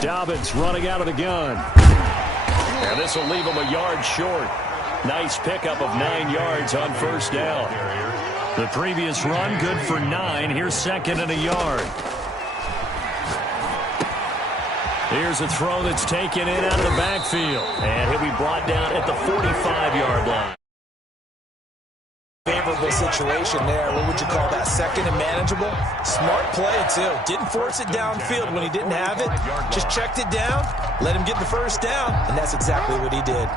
Dobbins running out of the gun. And this will leave him a yard short. Nice pickup of 9 yards on first down. The previous run, good for 9. Here's second and a yard. Here's a throw that's taken in out of the backfield. And he'll be brought down at the 45-yard line. Favorable situation there. What would you call that? Second and manageable? Smart play, too. Didn't force it downfield when he didn't have it. Just checked it down, let him get the first down, and that's exactly what he did.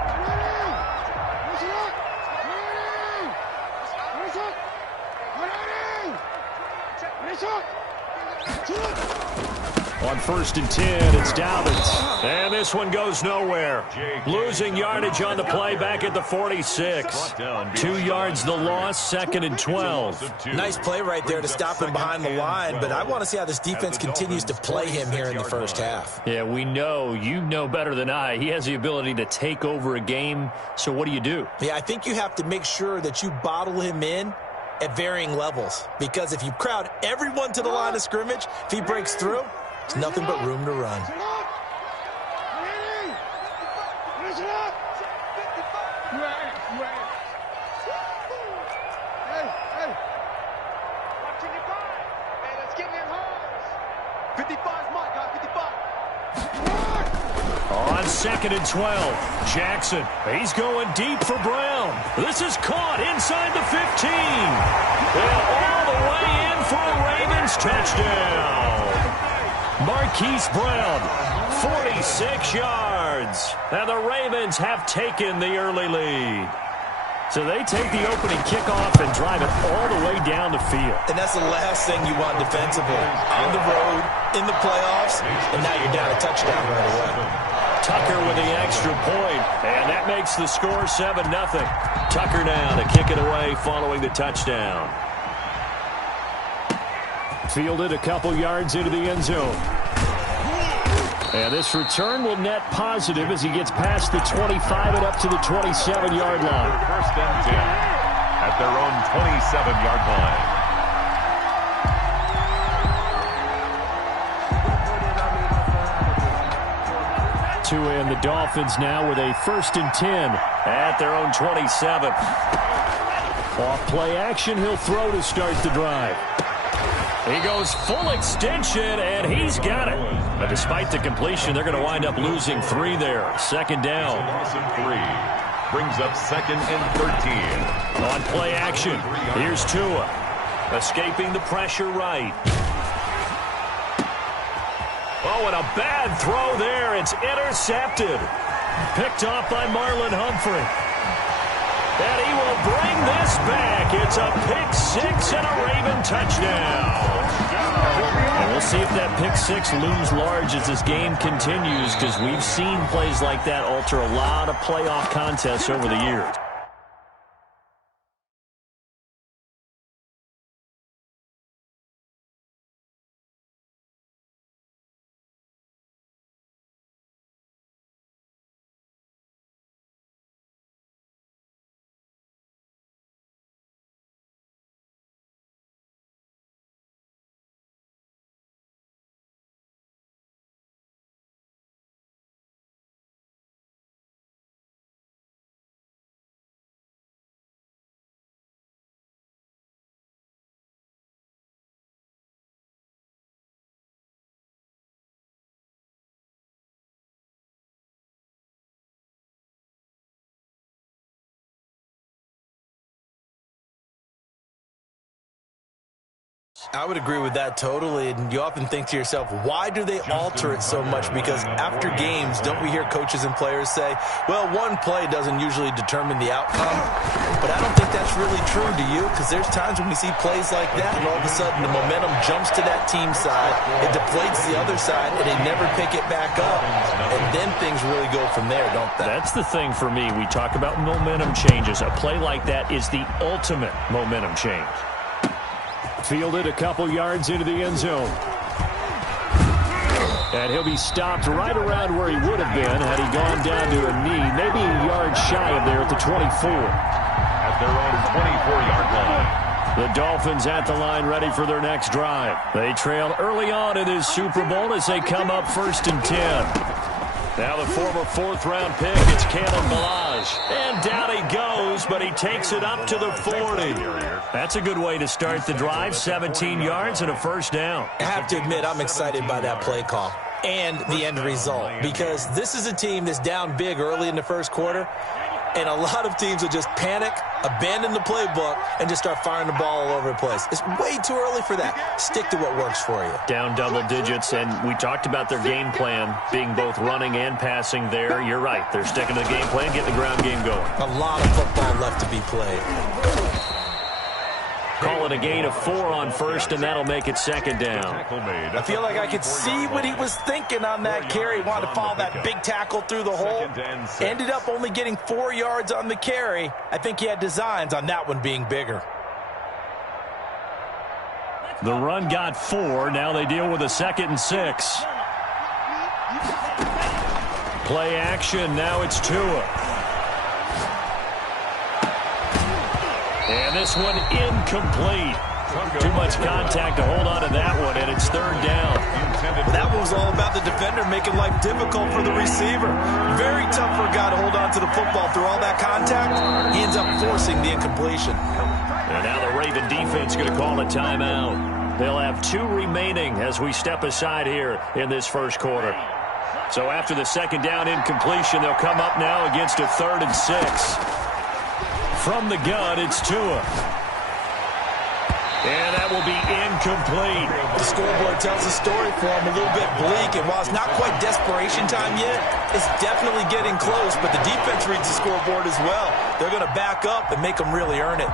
On 1st and 10, it's Dobbins. And this one goes nowhere. Losing yardage on the play back at the 46. 2 yards the loss, 2nd and 12. Nice play right there to stop him behind the line, but I want to see how this defense continues to play him here in the first half. Yeah, we know. You know better than I. He has the ability to take over a game, so what do? Yeah, I think you have to make sure that you bottle him in at varying levels, because if you crowd everyone to the line of scrimmage, if he breaks through, there's nothing but room to run. On 2nd and 12, Jackson. He's going deep for Brown. This is caught inside the 15. And all the way in for a Ravens touchdown. Marquise Brown, 46 yards. And the Ravens have taken the early lead. So they take the opening kickoff and drive it all the way down the field. And that's the last thing you want defensively. On the road, in the playoffs, and now you're down a touchdown right away. Tucker with the extra point, and that makes the score 7-0. Tucker now to kick it away following the touchdown. Fielded a couple yards into the end zone. And this return will net positive as he gets past the 25 and up to the 27-yard line. 1st and 10 at their own 27-yard line. And the Dolphins now with a 1st and 10 at their own 27. Off play action, he'll throw to start the drive. He goes full extension, and he's got it. But despite the completion, they're going to wind up losing 3 there. 2nd down. Loss of 3 brings up 2nd and 13. On play action, here's Tua. Escaping the pressure right. Oh, and a bad throw there. It's intercepted. Picked off by Marlon Humphrey. And he will bring this back. It's a pick 6 and a Raven touchdown. And we'll see if that pick 6 looms large as this game continues, because we've seen plays like that alter a lot of playoff contests over the years. I would agree with that totally, and you often think to yourself, why do they alter it so much? Because after games, don't we hear coaches and players say, well, one play doesn't usually determine the outcome, but I don't think that's really true, do you? Because there's times when we see plays like that, and all of a sudden the momentum jumps to that team side, it deflates the other side, and they never pick it back up, and then things really go from there, don't they? That's the thing for me. We talk about momentum changes. A play like that is the ultimate momentum change. Fielded a couple yards into the end zone. And he'll be stopped right around where he would have been had he gone down to a knee, maybe a yard shy of there at the 24. At their own 24-yard line. The Dolphins at the line ready for their next drive. They trail early on in this Super Bowl as they come up 1st and 10. Now the former 4th-round pick, it's Kalen Ballage. And down he goes, but he takes it up to the 40. That's a good way to start the drive, 17 yards and a 1st down. I have to admit, I'm excited by that play call and the end result, because this is a team that's down big early in the 1st quarter, and a lot of teams will just panic, abandon the playbook, and just start firing the ball all over the place. It's way too early for that. Stick to what works for you. Down double digits, and we talked about their game plan being both running and passing there. You're right. They're sticking to the game plan, getting the ground game going. A lot of football left to be played. Call it a gain of 4 on 1st, and that'll make it 2nd down. I feel like I could see what he was thinking on that carry. Wanted to follow that big tackle through the hole. Ended up only getting 4 yards on the carry. I think he had designs on that one being bigger. The run got 4. Now they deal with a 2nd and 6. Play action. Now it's Tua. And this one incomplete. Too much contact to hold on to that one, and it's 3rd down. That one was all about the defender making life difficult for the receiver. Very tough for a guy to hold on to the football through all that contact. He ends up forcing the incompletion. And now the Raven defense going to call a timeout. They'll have 2 remaining as we step aside here in this 1st quarter. So after the 2nd down incompletion, they'll come up now against a 3rd and 6. From the gun, it's Tua. And that will be incomplete. The scoreboard tells the story for him, a little bit bleak, and while it's not quite desperation time yet, it's definitely getting close, but the defense reads the scoreboard as well. They're going to back up and make them really earn it.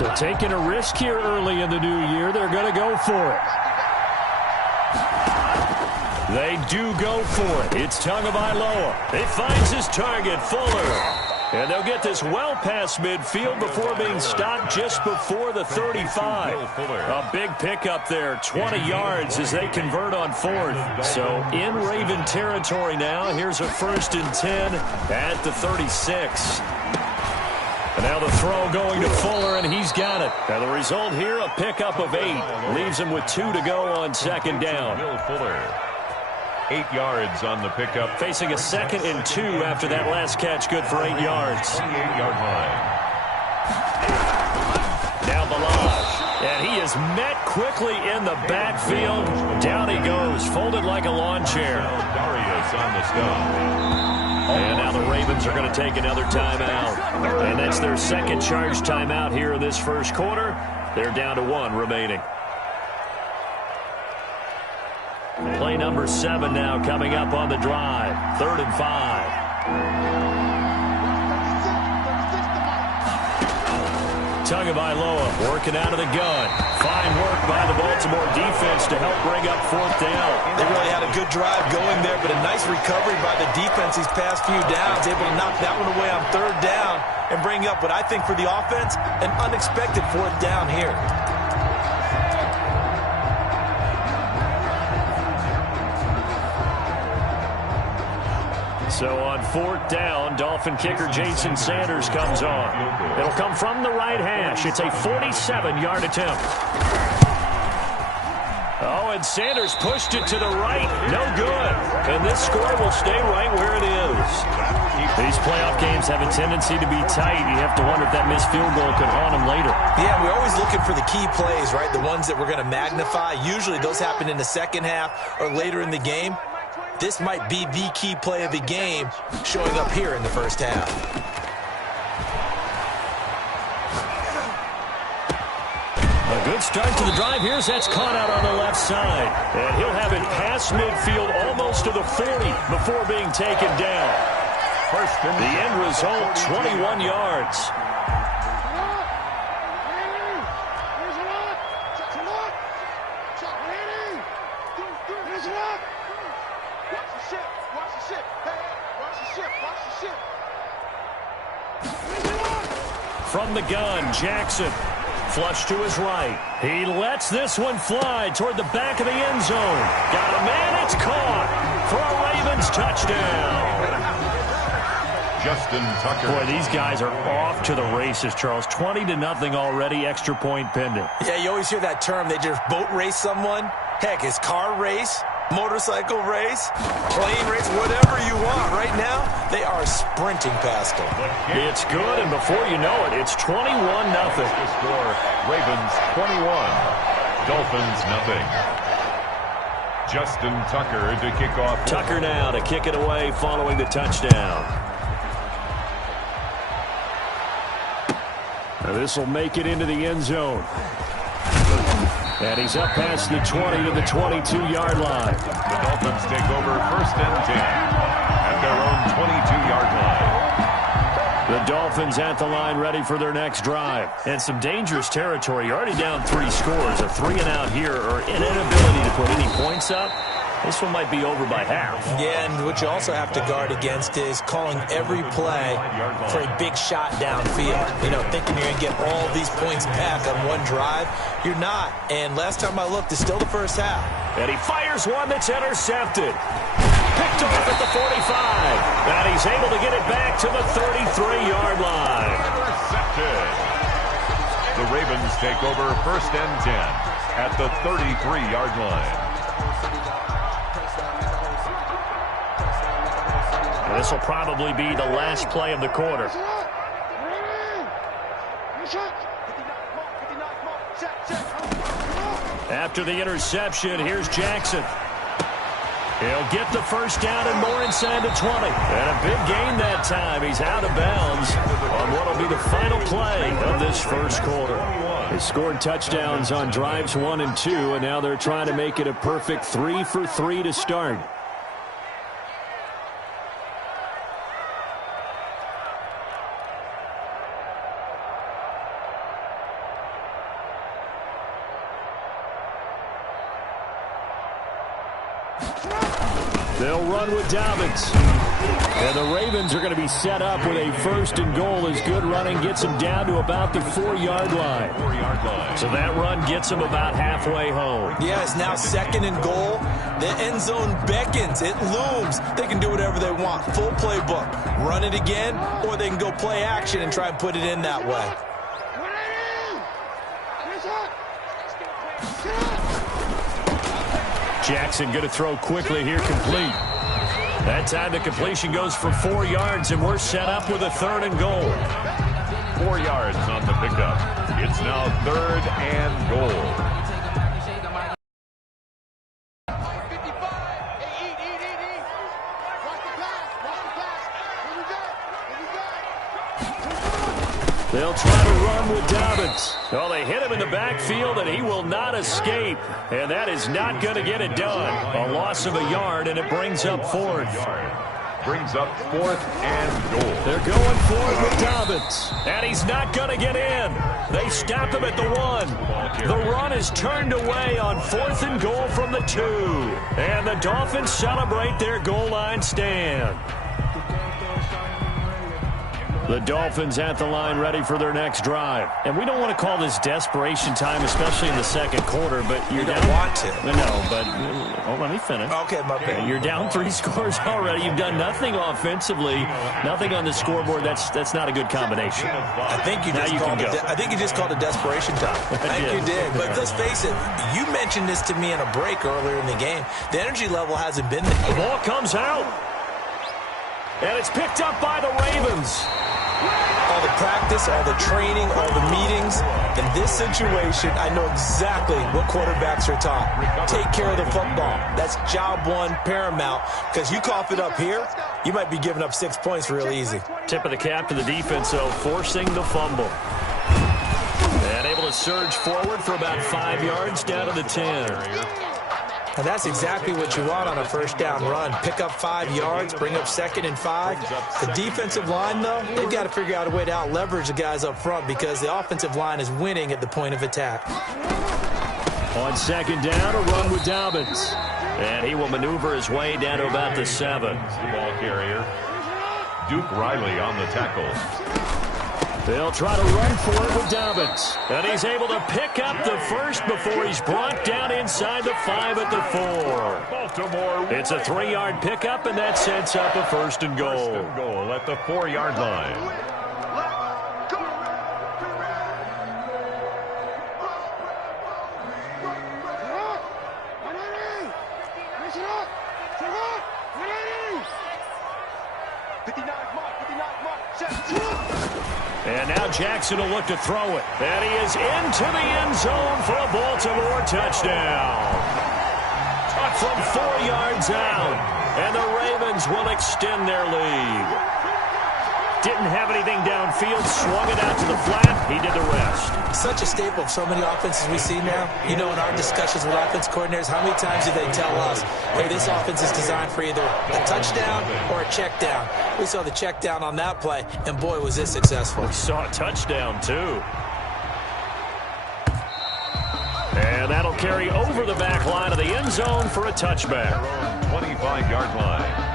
So taking a risk here early in the new year, they're going to go for it. They do go for it. It's Tagovailoa. He finds his target, Fuller. And they'll get this well past midfield before being stopped just before the 35. A big pickup there, 20 yards as they convert on 4th. So in Raven territory now. Here's a 1st and 10 at the 36. And now the throw going to Fuller, and he's got it. Now the result here, a pickup of 8. Leaves him with 2 to go on 2nd down. Will Fuller. 8 yards on the pickup. Facing a 2nd and 2 after that last catch, good for 8 yards. 28-yard line. Now Ballage, and he is met quickly in the backfield. Down he goes, folded like a lawn chair. Darius on the stop. And now the Ravens are going to take another timeout. And that's their 2nd charge timeout here in this 1st quarter. They're down to 1 remaining. Play number 7 now coming up on the drive. 3rd and 5. Tagovailoa working out of the gun. Fine work by the Baltimore defense to help bring up 4th down. They really had a good drive going there, but a nice recovery by the defense these past few downs. Able to knock that one away on 3rd down and bring up what I think for the offense, an unexpected 4th down here. So on 4th down, Dolphin kicker Jason Sanders comes on. It'll come from the right hash. It's a 47-yard attempt. Oh, and Sanders pushed it to the right. No good. And this score will stay right where it is. These playoff games have a tendency to be tight. You have to wonder if that missed field goal could haunt them later. Yeah, we're always looking for the key plays, right? The ones that we're going to magnify. Usually those happen in the 2nd half or later in the game. This might be the key play of the game showing up here in the 1st half. A good start to the drive. Here's that's caught out on the left side. And he'll have it past midfield almost to the 40 before being taken down. The end result, 21 yards. From the gun, Jackson. Flush to his right. He lets this one fly toward the back of the end zone. Got a man, it's caught for a Ravens touchdown. Justin Tucker. Boy, these guys are off to the races, Charles. 20-0 already, extra point pending. Yeah, you always hear that term. They just boat race someone. Heck, it's car race, motorcycle race, plane race, whatever you want. Right now, they are sprinting past them. It's good, and before you know it, it's 21-0. The score, Ravens 21, Dolphins nothing. Justin Tucker to kick off. Tucker now to kick it away following the touchdown. This will make it into the end zone. And he's up past the 20 to the 22-yard line. The Dolphins take over 1st and 10 at their own 22-yard line. The Dolphins at the line ready for their next drive. And some dangerous territory. You're already down 3 scores. A 3-and-out here or an inability to put any points up. This one might be over by half. Yeah, and what you also have to guard against is calling every play for a big shot downfield. You know, thinking you're going to get all these points back on one drive. You're not. And last time I looked, it's still the first half. And he fires one that's intercepted. Picked off at the 45. And he's able to get it back to the 33-yard line. Intercepted. The Ravens take over 1st and 10 at the 33-yard line. This will probably be the last play of the quarter. After the interception, here's Jackson. He'll get the first down and more inside the 20. And a big gain that time. He's out of bounds on what will be the final play of this first quarter. They scored touchdowns on drives 1 and 2, and now they're trying to make it a perfect 3 for 3 to start. They'll run with Dobbins. And the Ravens are going to be set up with a 1st and goal as good running gets them down to about the 4-yard line. So that run gets them about halfway home. Yeah, it's now 2nd and goal. The end zone beckons. It looms. They can do whatever they want. Full playbook. Run it again, or they can go play action and try and put it in that way. Jackson going to throw quickly here, complete. That time the completion goes for 4 yards, and we're set up with a 3rd and goal. 4 yards on the pickup. It's now 3rd and goal. They'll try to run with Dobbins. Well, they hit him in the backfield, and he will not escape. And that is not going to get it done. A loss of a yard, and it brings up 4th. Brings up 4th and goal. They're going for it with Dobbins. And he's not going to get in. They stop him at the 1. The run is turned away on 4th and goal from the 2. And the Dolphins celebrate their goal line stand. The Dolphins at the line ready for their next drive. And we don't want to call this desperation time, especially in the second quarter, but you don't want to. No, but let me finish. Okay, my bad. You're down 3 scores already. You've done nothing offensively, nothing on the scoreboard. That's not a good combination. I think you just called it desperation time. I think you did. But let's face it, you mentioned this to me in a break earlier in the game. The energy level hasn't been there. The ball comes out. And it's picked up by the Ravens. All the practice, all the training, all the meetings. In this situation, I know exactly what quarterbacks are taught. Take care of the football. That's job 1, paramount. Because you cough it up here, you might be giving up 6 points real easy. Tip of the cap to the defense, though, forcing the fumble. And able to surge forward for about 5 yards down to the 10. And that's exactly what you want on a first down run. Pick up 5 yards, bring up 2nd and 5. The defensive line, though, they've got to figure out a way to out-leverage the guys up front because the offensive line is winning at the point of attack. On 2nd down, a run with Dobbins. And he will maneuver his way down to about the 7. The ball carrier, Duke Riley on the tackle. They'll try to run for it with Dobbins. And he's able to pick up the first before he's brought down inside the 5 at the 4. Baltimore. It's a 3-yard pickup, and that sets up a first and goal. First and goal at the 4-yard line. And now Jackson will look to throw it. And he is into the end zone for a Baltimore touchdown. From 4 yards out. And the Ravens will extend their lead. Didn't have anything downfield, swung it out to the flat. He did the rest. Such a staple of so many offenses we see now. You know, in our discussions with offense coordinators, how many times do they tell us, hey, this offense is designed for either a touchdown or a check down. We saw the check down on that play, and boy, was this successful. We saw a touchdown, too. And that'll carry over the back line of the end zone for a touchback. 25-yard line.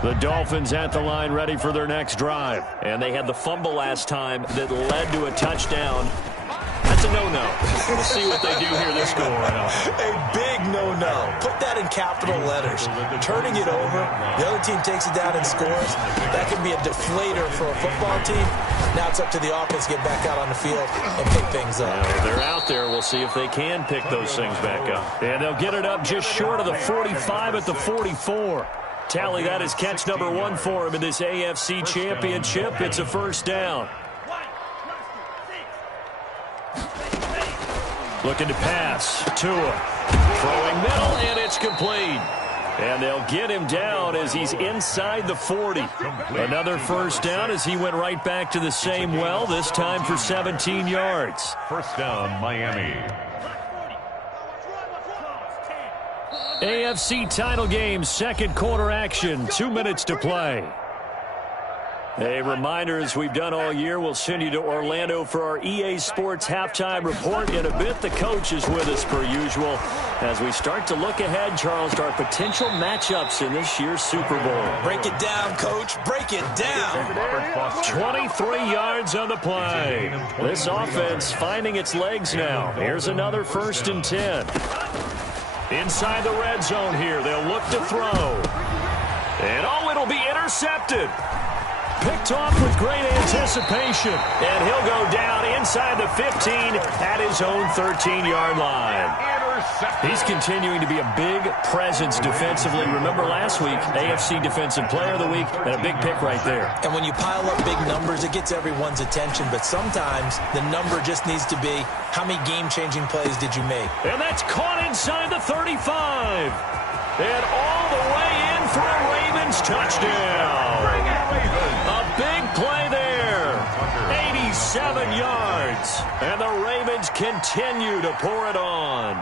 The Dolphins at the line ready for their next drive. And they had the fumble last time that led to a touchdown. That's a no-no. We'll see what they do here this go around. A big no-no. Put that in capital letters. Turning it over, the other team takes it down and scores. That can be a deflator for a football team. Now it's up to the offense to get back out on the field and pick things up. If they're out there, we'll see if they can pick those things back up. And they'll get it up just short of the 45 at the 44. Tally, that is catch number 1 for him in this AFC Championship. It's a first down. Looking to pass. Tua. Throwing middle, and it's complete. And they'll get him down as he's inside the 40. Another first down as he went right back to the same well, this time for 17 yards. First down, Miami. AFC title game, second quarter action, 2 minutes to play. A reminder, as we've done all year, we'll send you to Orlando for our EA Sports halftime report. In a bit, the coach is with us per usual as we start to look ahead, Charles, to our potential matchups in this year's Super Bowl. Break it down, Coach. Break it down. 23 yards on the play. This offense finding its legs now. Here's another 1st and 10. Inside the red zone here. They'll look to throw. And, oh, it'll be intercepted. Picked off with great anticipation. And he'll go down inside the 15 at his own 13-yard line. He's continuing to be a big presence defensively. Remember last week, AFC Defensive Player of the Week, and a big pick right there. And when you pile up big numbers, it gets everyone's attention. But sometimes the number just needs to be, how many game-changing plays did you make? And that's caught inside the 35. And all the way in for a Ravens touchdown. A big play there. 87 yards. And the Ravens continue to pour it on.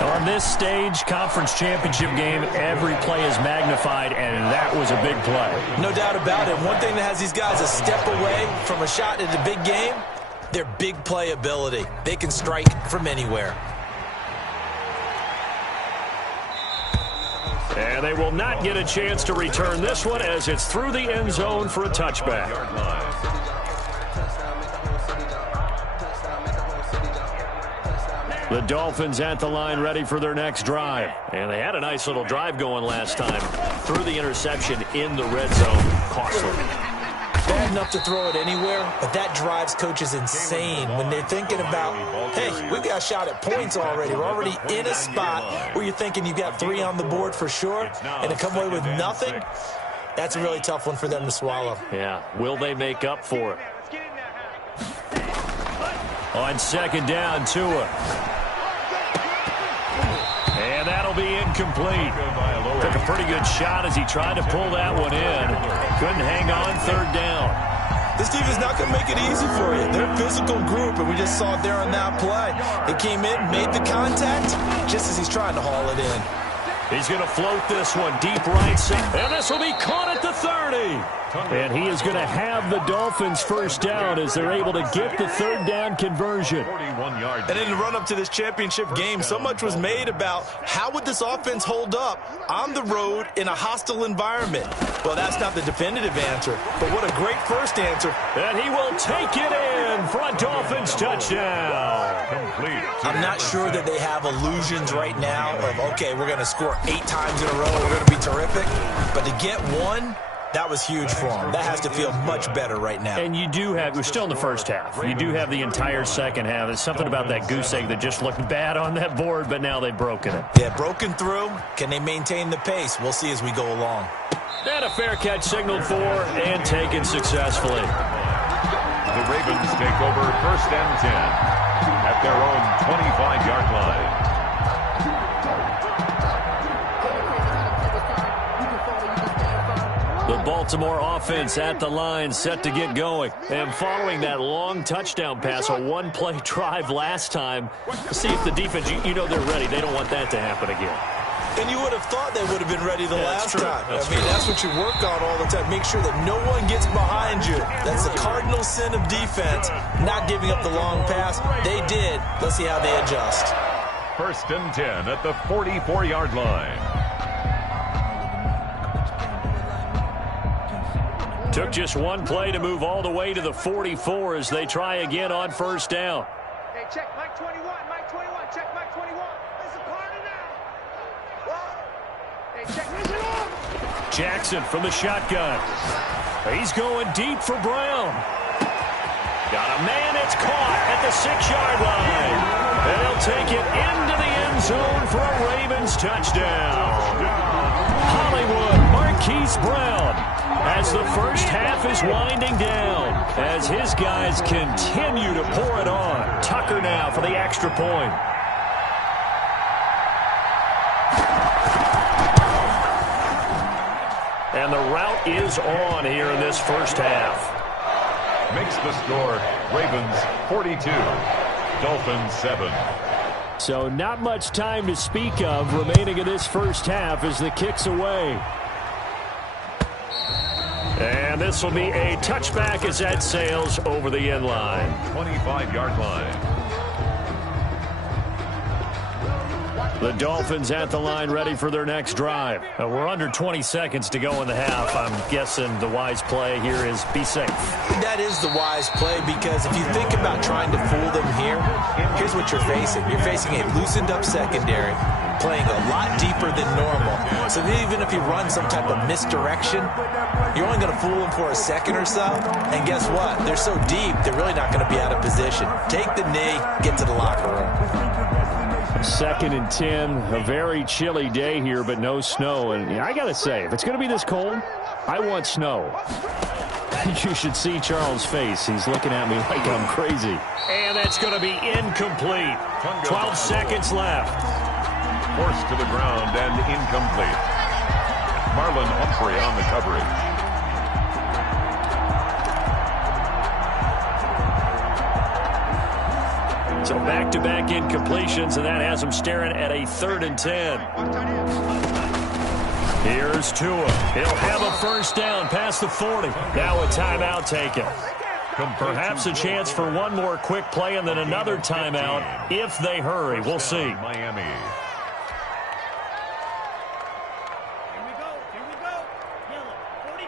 On this stage, conference championship game, every play is magnified, and that was a big play. No doubt about it. One thing that has these guys a step away from a shot at a big game, their big play ability. They can strike from anywhere. And they will not get a chance to return this one as it's through the end zone for a touchback. The Dolphins at the line ready for their next drive. And they had a nice little drive going last time. Through the interception in the red zone. Costly. Bad enough to throw it anywhere, but that drives coaches insane when they're thinking about, hey, we've got a shot at points already. We're already in a spot where you're thinking you got 3 on the board for sure, and to come away with nothing, that's a really tough one for them to swallow. Yeah, will they make up for it? On second down, Tua. And that'll be incomplete. Took a pretty good shot as he tried to pull that one in. Couldn't hang on, third down. This team is not going to make it easy for you. They're a physical group, and we just saw it there on that play. He came in, made the contact, just as he's trying to haul it in. He's going to float this one deep right side. And this will be caught at the 30. And he is going to have the Dolphins first down as they're able to get the third down conversion. And in the run-up to this championship game, so much was made about how would this offense hold up on the road in a hostile environment. Well, that's not the definitive answer, but what a great first answer. And he will take it in for a Dolphins touchdown. Complete. I'm not sure that they have illusions right now of, okay, we're going to score 8 times in a row, we're going to be terrific. But to get one, that was huge for them. That has to feel much better right now. And you do have, we're still in the first half. You do have the entire second half. There's something about that goose egg that just looked bad on that board, but now they've broken it. Yeah, broken through. Can they maintain the pace? We'll see as we go along. And a fair catch signaled for and taken successfully. The Ravens take over first and 10 at their own 25-yard line. The Baltimore offense at the line set to get going. And following that long touchdown pass, a one-play drive last time, see if the defense, you know they're ready. They don't want that to happen again. And you would have thought they would have been ready the last time. That's what you work on all the time. Make sure that no one gets behind you. That's the cardinal sin of defense, not giving up the long pass. They did. Let's see how they adjust. First and 10 at the 44-yard line. Took just one play to move all the way to the 44 as they try again on first down. Hey, check Mike 21, Mike 21, check Mike 21. This is Carter now. Hey, check this off. Jackson from the shotgun. He's going deep for Brown. Got a man, it's caught at the 6-yard line. And he'll take it into the end zone for a Ravens touchdown. Hollywood Marquise Brown, as the first half is winding down, as his guys continue to pour it on. Tucker now for the extra point. And the route is on here in this first half. Makes the score Ravens 42, Dolphins 7. So not much time to speak of remaining in this first half as the kick's away. And this will be a touchback as that sails over the end line. 25-yard line. The Dolphins at the line ready for their next drive. We're under 20 seconds to go in the half. I'm guessing the wise play here is be safe. That is the wise play, because if you think about trying to fool them here, here's what you're facing. You're facing a loosened up secondary, playing a lot deeper than normal. So even if you run some type of misdirection, you're only going to fool them for a second or so. And guess what? They're so deep, they're really not going to be out of position. Take the knee, get to the locker room. Second and 10, a very chilly day here, but no snow. And I got to say, if it's going to be this cold, I want snow. You should see Charles' face. He's looking at me like I'm crazy. And that's going to be incomplete. 12 seconds left. Forced to the ground and incomplete. Marlon Humphrey on the coverage. So back-to-back incompletions, and that has them staring at a 3rd and 10. Here's Tua. He'll have a first down past the 40. Now a timeout taken. Perhaps a chance for one more quick play and then another timeout if they hurry. We'll see. Miami. Here we go. Yellow, 43.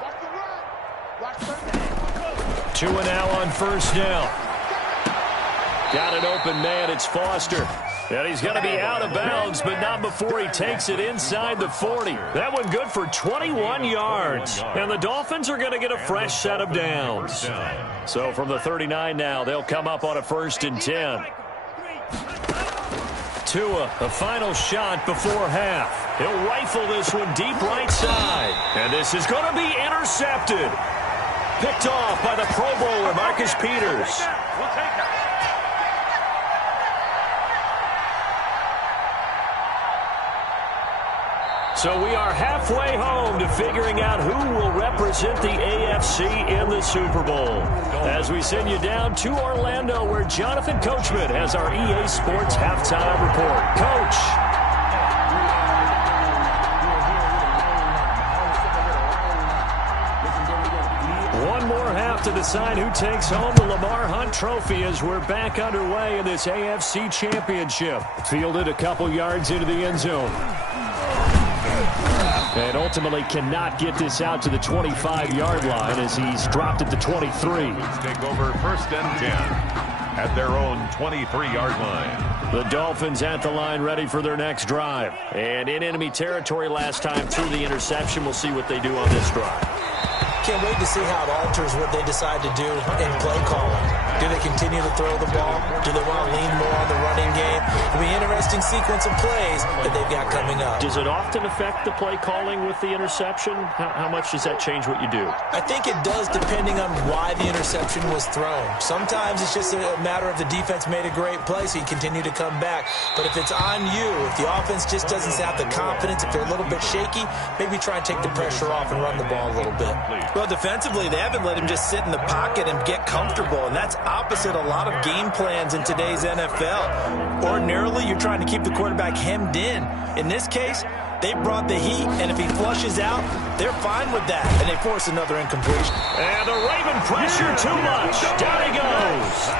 Watch the run. Watch 3rd. Tua now on first down. Got an open man. It's Foster. And he's going to be out of bounds, but not before he takes it inside the 40. That one good for 21 yards. And the Dolphins are going to get a fresh set of downs. So from the 39 now, they'll come up on a 1st and 10. Tua, a final shot before half. He'll rifle this one deep right side. And this is going to be intercepted. Picked off by the Pro Bowler, Marcus Peters. We'll take that. So we are halfway home to figuring out who will represent the AFC in the Super Bowl. As we send you down to Orlando, where Jonathan Coachman has our EA Sports Halftime Report. Coach. up to decide who takes home the Lamar Hunt Trophy as we're back underway in this AFC Championship. Fielded a couple yards into the end zone. And ultimately cannot get this out to the 25-yard line as he's dropped at the 23. Let's take over 1st and 10 at their own 23-yard line. The Dolphins at the line ready for their next drive. And in enemy territory last time through the interception. We'll see what they do on this drive. Can't wait to see how it alters what they decide to do in play calling. Do they continue to throw the ball? Do they want to lean more on the running game? It'll be an interesting sequence of plays that they've got coming up. Does it often affect the play calling with the interception? How much does that change what you do? I think it does depending on why the interception was thrown. Sometimes it's just a matter of the defense made a great play, so you continue to come back. But if it's on you, if the offense just doesn't have the confidence, if they're a little bit shaky, maybe try and take the pressure off and run the ball a little bit. Well, defensively, they haven't let him just sit in the pocket and get comfortable, and that's opposite a lot of game plans in today's NFL. Ordinarily, you're trying to keep the quarterback hemmed in. In this case, they brought the heat, and if he flushes out, they're fine with that, and they force another incompletion. And the Raven pressure too much. Down he goes.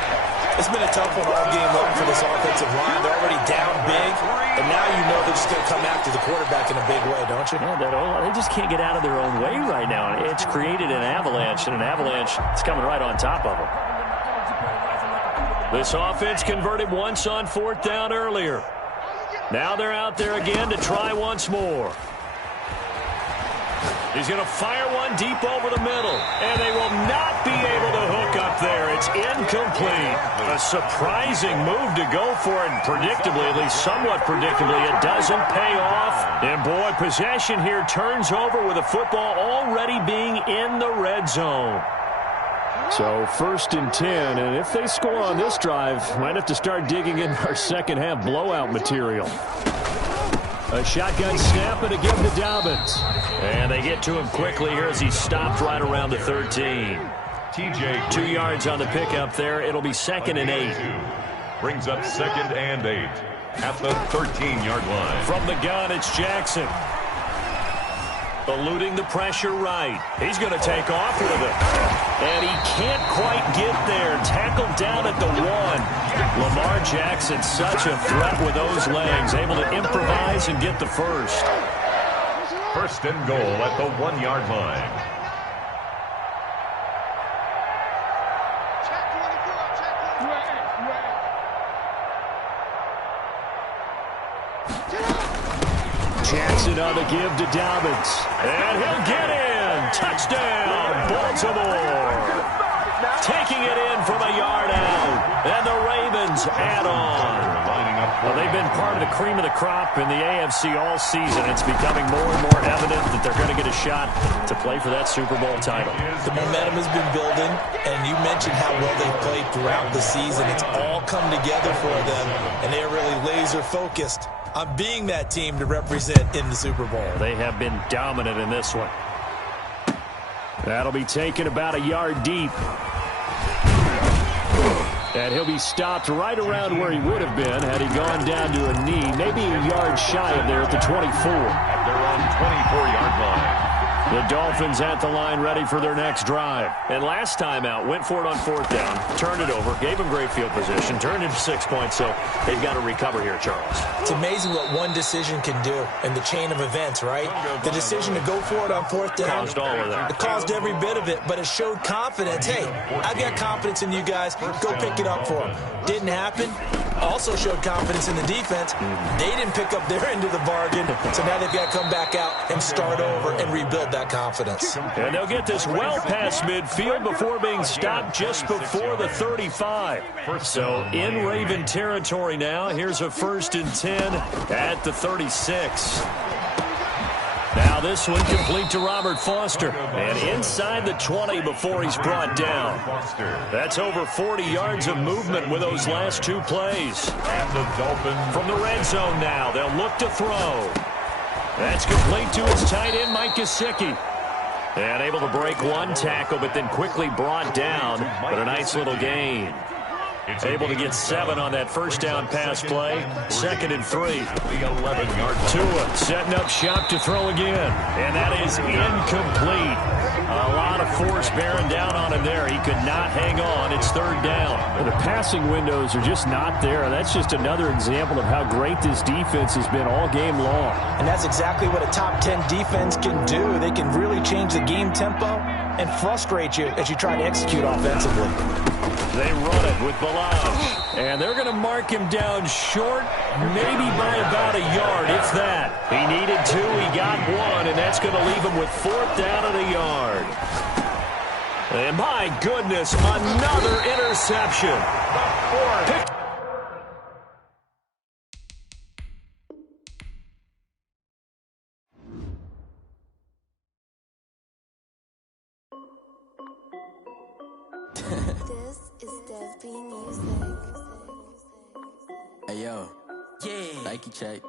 It's been a tough one all game long for this offensive line. They're already down big, and now you know they're just going to come after the quarterback in a big way, don't you? Yeah, they just can't get out of their own way right now. It's created an avalanche, and an avalanche is coming right on top of them. This offense converted once on 4th down earlier. Now they're out there again to try once more. He's going to fire one deep over the middle, and they will not be able to hook up there. It's incomplete. A surprising move to go for it, and predictably, at least somewhat predictably, it doesn't pay off. And boy, possession here turns over with the football already being in the red zone. So 1st and 10, and if they score on this drive, might have to start digging in our second half blowout material. A shotgun snap and a give to Dobbins. And they get to him quickly here as he stopped right around the 13. TJ 2 yards on the pickup there. It'll be 2nd and 8. Brings up 2nd and 8 at the 13-yard line. From the gun, it's Jackson. Eluding the pressure right. He's going to take off with it. And he can't quite get there. Tackled down at the 1. Lamar Jackson, such a threat with those legs. Able to improvise and get the first. 1st and goal at the 1-yard line. Jackson on the give to Dobbins. And he'll get in. Touchdown, Baltimore. Taking it in from a yard out. And the Ravens add on. Well, they've been part of the cream of the crop in the AFC all season. It's becoming more and more evident that they're going to get a shot to play for that Super Bowl title. The momentum has been building, and you mentioned how well they've played throughout the season. It's all come together for them, and they're really laser-focused on being that team to represent in the Super Bowl. They have been dominant in this one. That'll be taken about a yard deep. And he'll be stopped right around where he would have been had he gone down to a knee, maybe a yard shy of there at the 24. At their own 24-yard line. The Dolphins at the line ready for their next drive. And last time out, went for it on 4th down, turned it over, gave them great field position, turned it to 6 points, so they've got to recover here, Charles. It's amazing what one decision can do in the chain of events, right? The decision to go for it on 4th down. Caused all of that. It caused every bit of it, but it showed confidence. Hey, I've got confidence in you guys. Go pick it up for them. Didn't happen. Also showed confidence in the defense. They didn't pick up their end of the bargain, so now they've got to come back out and start over and rebuild that confidence. And they'll get this well past midfield before being stopped just before the 35. So in Raven territory now. Here's a 1st and 10 at the 36. Now this one complete to Robert Foster. And inside the 20 before he's brought down. That's over 40 yards of movement with those last 2 plays. And the Dolphins from the red zone now. They'll look to throw. That's complete to his tight end, Mike Gesicki. And able to break one tackle, but then quickly brought down. But a nice little gain. Able to get 7 on that 1st down pass play. 2nd and 3. The 11-yard line. Tua setting up shop to throw again. And that is incomplete. A lot of force bearing down on him there. He could not hang on. It's third down. And the passing windows are just not there. That's just another example of how great this defense has been all game long. And that's exactly what a top 10 defense can do. They can really change the game tempo and frustrate you as you try to execute offensively. They run it with Balaj. And they're going to mark him down short, maybe by about a yard, if that. He needed 2, he got 1, and that's going to leave him with 4th down and a yard. And my goodness, another interception. This is Dev B Music. Hey yo, yeah, Nike check.